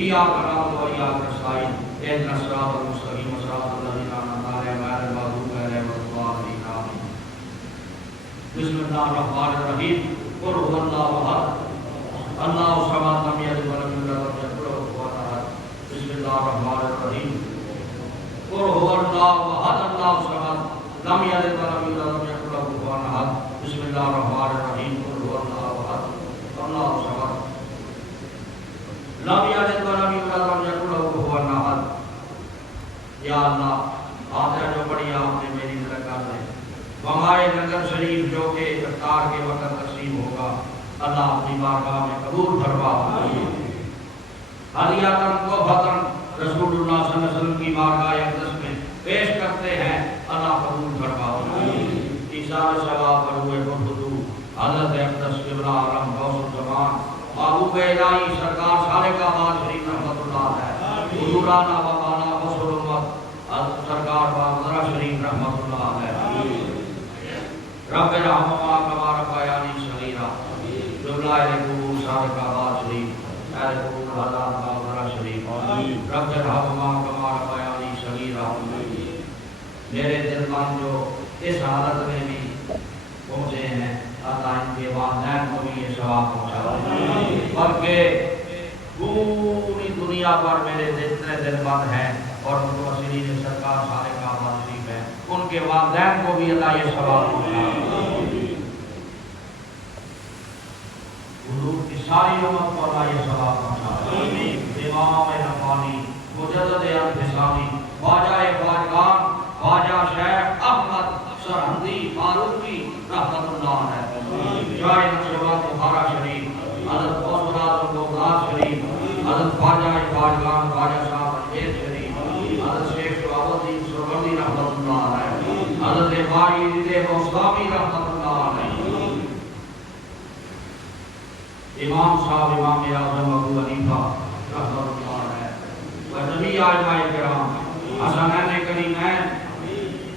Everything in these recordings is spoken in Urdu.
إياك نعبد وإياك نستعين اهدنا الصراط المستقيم صراط الذين أنعمت عليهم غير المغضوب عليهم ولا الضالين آمين. بسم الله الرحمن الرحيم. قل هو الله أحد الله الصمد لم يلد ولم يولد ولم يكن له كفوا أحد. بسم الله الرحمن الرحيم. قل هو الله أحد الله الصمد لم يلد ولم يولد ولم يكن له كفوا أحد. بسم الله الرحمن الرحيم. قل هو الله أحد الله الصمد لم يلد ولم يولد ولم يكن له كفوا أحد. یا اللہ آدھا جو پڑھی آپ نے میری طرح کر دے ومائے نگر شریف جو کہ افطار کے وقت تقسیم ہوگا اللہ اپنی بارگاہ میں قبول فرما. ہدیۃً تحفۃً رسول اللہ صلی اللہ علیہ وسلم کی بارگاہ اقدس میں پیش کرتے ہیں اللہ قبول فرما. ایثار ثواب پر ہوئے خودو حضرت اقدس قبلہ عالم غوث الزمان محبوب الہی سرکار صادق آباد شریف رحمۃ اللہ ہے حضورانا وبانا بصر امت سرکار بابا شریف رحمۃ اللہ ہے. رب رحمہ کما ربیانی صغیرا جملہ قبول صادق آباد شریف اہل قبول حضرات بابا شریف رب رحمہ کما ربیانی صغیرا. میرے دل من جو اس حالت میں بھی پہنچے ہیں اللہ ان کے والدین کو بھی یہ ثواب پہنچا بلکہ پوری دنیا پر میرے جتنے دل بند ہیں اور متوسلین سرکار سارے کا شریف ہیں ان کے والدین کو بھی اللہ یہ ثواب پہنچا. حضور کی ساری امت کو اللہ یہ ثواب پہنچا. امام ربانی مجدد انفسانی خواجہ خواجگان خواجہ شیخ احمد سرہندی فاروقی رحمۃ اللہ ہے. شاہ نقشبند بخارا شریف حضرت غوث البغداد شریف حضرت خواجہ خواجگان خواجہ صاحب اجمیر شریف حضرت شیخ شہاب الدین سہروردی رحمۃ اللہ ہے حضرت باری مستعفی رحمۃ اللہ ہے. امام صاحب امام اعظم ابو حنیفہ رحمۃ اللہ ہے و جمیع ائمہ کرام حسنین کریمین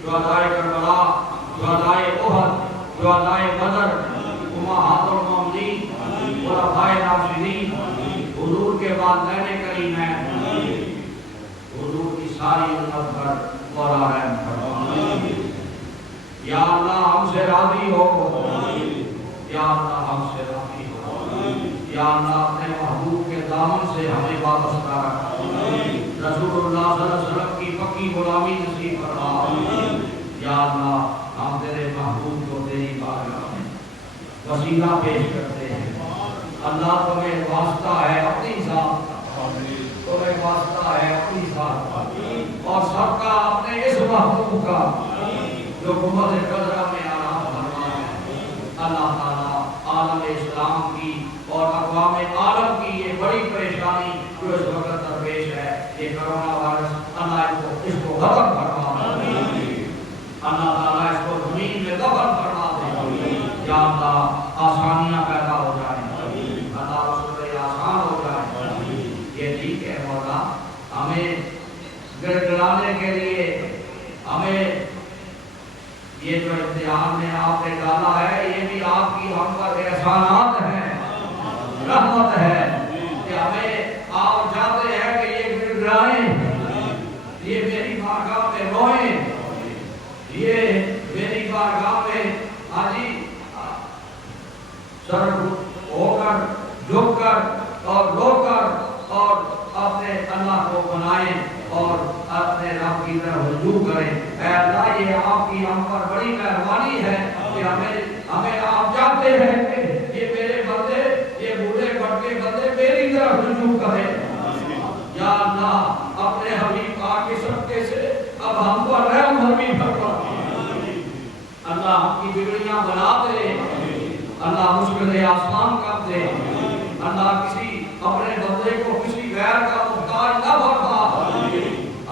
شہدائے کربلا شہدائے احد شہدائے بدر امہات المومنین خلفائے راشدین حضور کے والدین کریم ہیں حضور کی ساری امت پر مولا رحم فرما. یا اللہ ہم سے راضی ہو یا اللہ ہم سے راضی ہو یا اللہ اپنے محبوب کے دامن سے ہمیں وابستہ رکھ. رسول اللہ صلی اللہ علیہ وسلم کی پکی غلامی نصیب فرما. یا اللہ ہم تیرے محبوب کو تیری بارگاہ میں وسیلہ پیش کرتے ہیں. اللہ تمہیں واسطہ ہے اپنی ذات تمہیں واسطہ ہے اپنی ذات اور سب کا اپنے اس محبوب کا جو گنبد خضرا میں آرام فرما ہے. اللہ تعالیٰ عالم اسلام کی اور اقوام عالم کی یہ بڑی پریشانی جو اس وقت درپیش ہے یہ کرونا وائرس اللہ اس کو ختم فرما. اللہ تعالیٰ اس کو زمین میں دفن فرما دے. یا اللہ آسانیاں پیدا ہو جائیں اللہ رسول آسان ہو جائیں. یہ ٹھیک ہے مولا ہمیں گڑگڑانے کے لیے ہمیں یہ جو امتحان میں آپ نے ڈالا ہے یہ بھی آپ کی ہم پر احسانات ہیں رحمت ہے کہ ہمیں آپ چاہتے ہیں کہ یہ گڑگڑائیں یہ میری بارگاہ میں روئیں یہ میری بارگاہ میں آجی سر ہو کر جھک کر اور رو کر اور اپنے اللہ کو بنائیں اور اپنے رب کی طرف رجوع کریں. اے اللہ یہ آپ کی ہم پر بڑی مہربانی ہے کہ ہمیں آپ چاہتے ہیں کہ یہ میرے بندے یہ بوڑھے بڑکے بندے میری طرف رجوع کریں. یا اللہ اپنے حبیب پاک کے صدقے سے اب ہم پر رحم حبیب فرما. اللہ ہم کی بگڑیاں بنا دے اللہ مشکل آسان کر دے. اللہ کسی اپنے بندے کو کسی غیر کا محتاج نہ فرما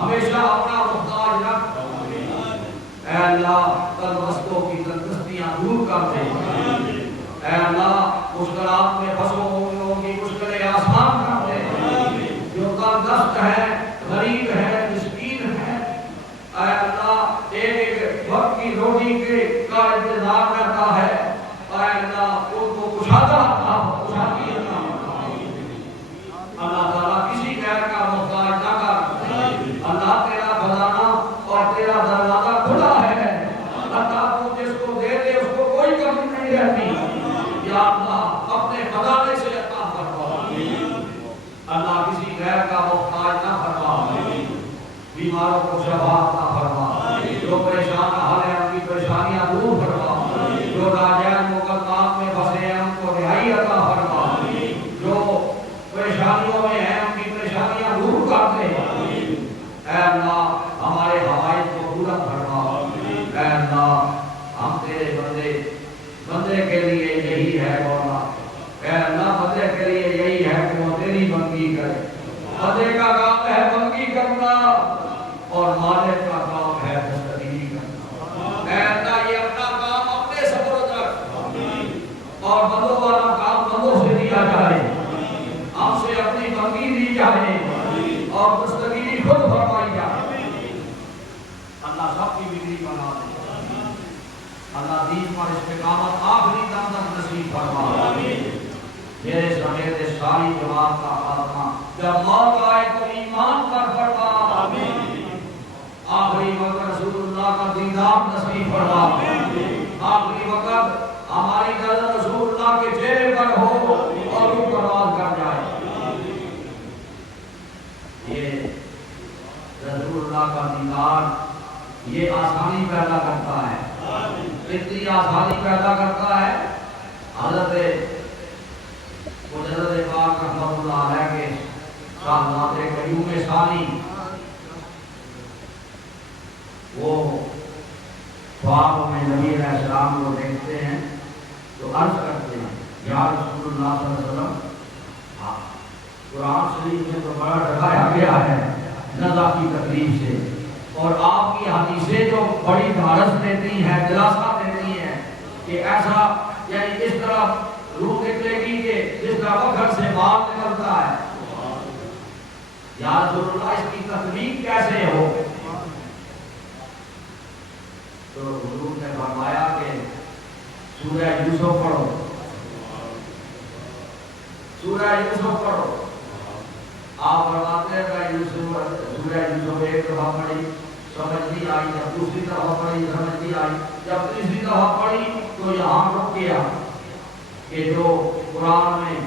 ہمیشہ اپنا محتاج رکھ. اے اللہ تندرستوں کی تندرستیاں دور کر دے. اے اللہ مشکلات میں پھنسے ہوئے کی مشکلیں آسان کر دے. جو تندرست ہے غریب ہے مسکین ہے اے اللہ ایک وقت کی روٹی کے کا انتظار کرتا ہے اے اللہ ان کو کشادہ اللہ تعالیٰ کسی بندے کے لیے یہی ہے کہ وہ تیری بندگی کرے. بندے کا کام ہے بندگی کرنا اور مالک کا کام ہے بندگی کرنا. اے اللہ یہ اپنا کام اپنے سپرد رکھ اور بندوں والا کام بندوں سے دیا جائے. ہم سے اپنی بندگی دی جائے اور مستقیمی خود فرمائی جائے. اللہ سب کی بگڑی بنا دے. اللہ دین پر استقامت آخری دم تک نصیب فرما. میرے سمیت ساری جماعت کا خاتمہ جب موت آئے تو ایمان پر فرما. آخری وقت رسول اللہ کا دیدار نصیب فرما. آخری وقت ہماری نظر رسول اللہ کے چہرے پر ہو اور وہ پرواز کر جائے. یہ رسول اللہ کا دیدار یہ آسانی پیدا کرتا ہے. اتنی آسانی پیدا کرتا ہے. حضرت پاک رحمۃ اللہ علیہ کے شاہزادے قیوم ثانی وہ خواب میں نبی علیہ السلام کو دیکھتے ہیں تو عرض کرتے ہیں یا رسول اللہ صلی اللہ علیہ وسلم قرآن شریف میں تو بڑا ڈرایا گیا ہے نزا کی تکلیف سے اور آپ کی حدیثیں جو بڑی دھارس دیتی ہیں دلاسا دیتی ہیں کہ ایسا یعنی اس طرح روح نکلے گی کہ جس طرح وقت سے مال نکلتا ہے. یا رسول اللہ اس کی تکلیف کیسے ہو؟ تو حضور نے فرمایا کہ سورہ یوسف پڑھو. سورہ یوسف پڑھو. آپ فرماتے ہیں کہ سورہ یوسف ایک دفعہ پڑھی سمجھ نہیں آئی. جب دوسری دفعہ پڑھی سمجھ نہیں آئی. جب تیسری دفعہ پڑھی تو یہاں رک گیا کہ جو قرآن میں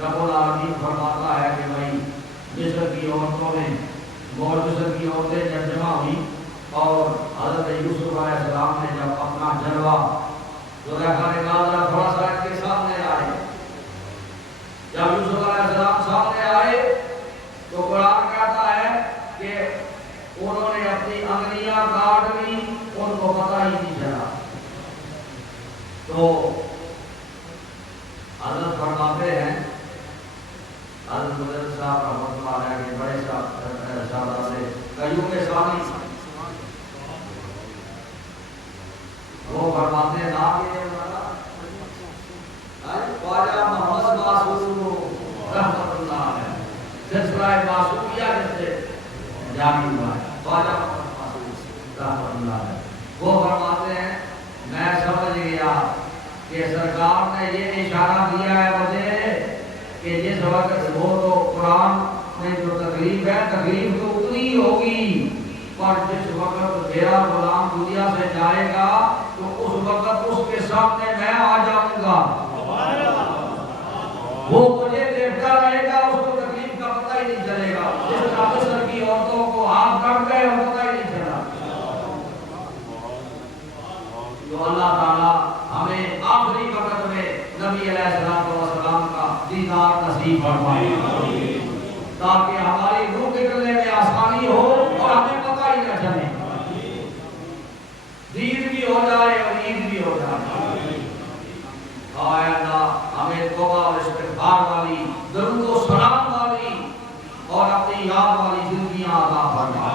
رب العالمین فرماتا ہے کہ بھائی مصر کی عورتوں میں مصر کی عورتیں جب جمع ہوئی اور حضرت یوسف علیہ السلام نے جب اپنا جلوہ زلیخا نے کہا ذرا تھوڑا سا ان کے سامنے آئے. جب یوسف علیہ السلام سامنے آئے تو قرآن کہتا ہے کہ انہوں نے اپنی انگلیاں کاٹ لی ان کو پتہ ہی نہیں چلا. تو حضرت فرماتے ہیں حضرت مدرس صاحب رحمۃ اللہ علیہ کے بڑے شاہزادے قیوم ثانی وہ فرماتے ہیں نام یہ خواجہ محمد معصوم رحمۃ اللہ علیہ سلسلہ معصومیہ جیسے جاری ہوا ہے. خواجہ محمد معصوم رحمۃ اللہ علیہ وہ فرماتے ہیں میں سمجھ گیا کہ سرکار نے یہ اشارہ دیا ہے مجھے کہ جس وقت وہ تو قرآن میں جو تکلیف ہے تکلیف تو اتنی ہی ہوگی پر جس وقت میرا غلام دنیا سے جائے گا تو اس وقت اس کے سامنے میں آ جاؤں گا. وہ مجھے دیکھتا رہے گا اس کو تکلیف کا پتہ ہی نہیں چلے گا. جس طرح مصر کی عورتوں کو ہاتھ کٹ گئے اور پتہ ہی نہیں چلا. تو اللہ تعالیٰ ہمیں آخری وقت میں نبی علیہ السلام کا دیدار نصیب فرمائے تاکہ ہماری روح نکلنے میں آسانی ہو اور ہمیں پتہ ہی نہ چلے. دین بھی ہو جائے اور عید بھی ہو جائے. اے اللہ ہمیں توبہ اور استغفار والی درود و سلام والی اور اپنی یاد والی زندگیاں عطا فرما.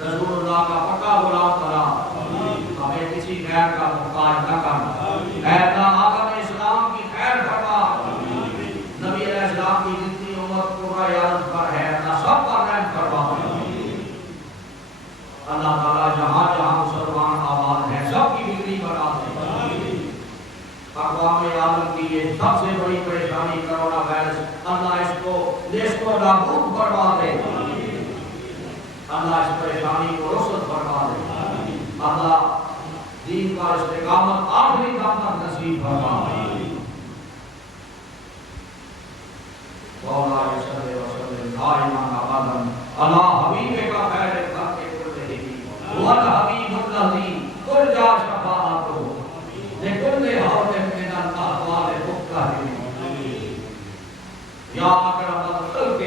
رسول اللہ کا پکا غلام بنا ہمیں کسی غیر کا محتاج نہ کر. اے اللہ آدم اسلام کی خیر فرما. نبی علیہ السلام کی جتنی امت پورا یاد پر ہے اللہ سب پر رحم فرما. اللہ تعالیٰ جہاں جہاں مسلمان آباد ہیں سب کی بگڑی بنا دے. اقوام عالم کی یہ سب سے بڑی پریشانی کرونا وائرس اللہ اس کو نابود فرما دے. اللہ اس پریشانی کو رخصت فرما دے. اللہ دین کا استقامت آخری دم تک نصیب فرما. مولا صلی وسلم دائما ابدا علی حبیبک خیر الخلق کلہم والحبیب الذی ترجی شفاعتہ لکل حول من الاحوال مختلف. یا اکرم الخلق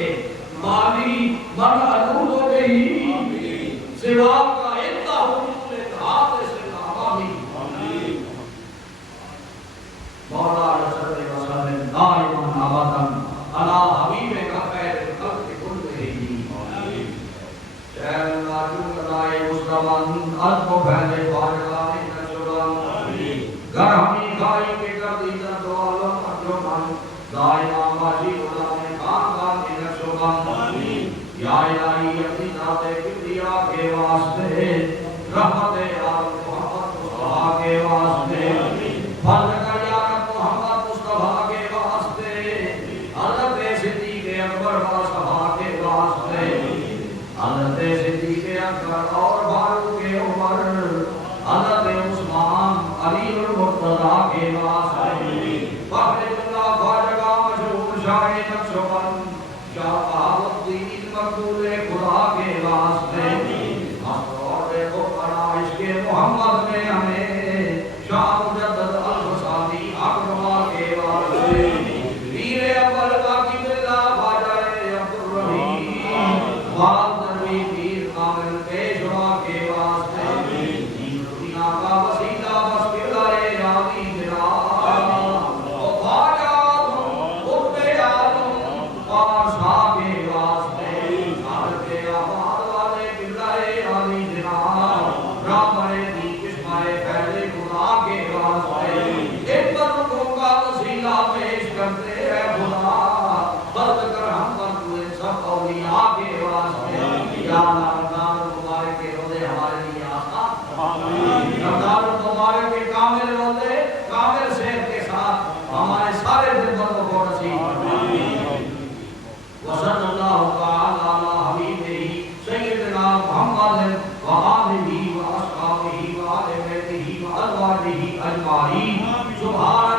مالی من ادعو به سواک انتہ حلول حادث العوامی. مولا صلی وسلم دائما ابدا علی حبیبک خیر الخلق کلہم شہر اللہ جلائے مصطفیٰ از کو پھیلے بارگاہ نشدم گر ہمیں کھائی کے کر دیدن تو عالم اکرمان دائما باجی غلام خان خان نشدم یا الہی اپنی ذات کبریا کے واسطے رحمت عالم محمد مصطفیٰ کے واسطے فرض کر یا رب محمد مصطفیٰ کے واسطے حضرت صدیق اکبر مصطفیٰ کے واسطے حضرت صدیق اکبر اور فاروق عمر حضرت عثمان علی المرتضیٰ کے واسطے فخر اللہ خواجہ مشہور شاہ نقشبند شاہ بہاؤالدین مقبول خدا کے واسطے مسرور کو بنا عشق محمد میں ہمیں شاہ مجدد الفسانی اکرما کے واسطے پیر اول باقی باللہ خواجہ عبدالرحیم والدروی پیر کامل پیشوا کے واسطے دین دنیا کا وسیلہ بس قبلہ یادی جلال او خواجہ سبحان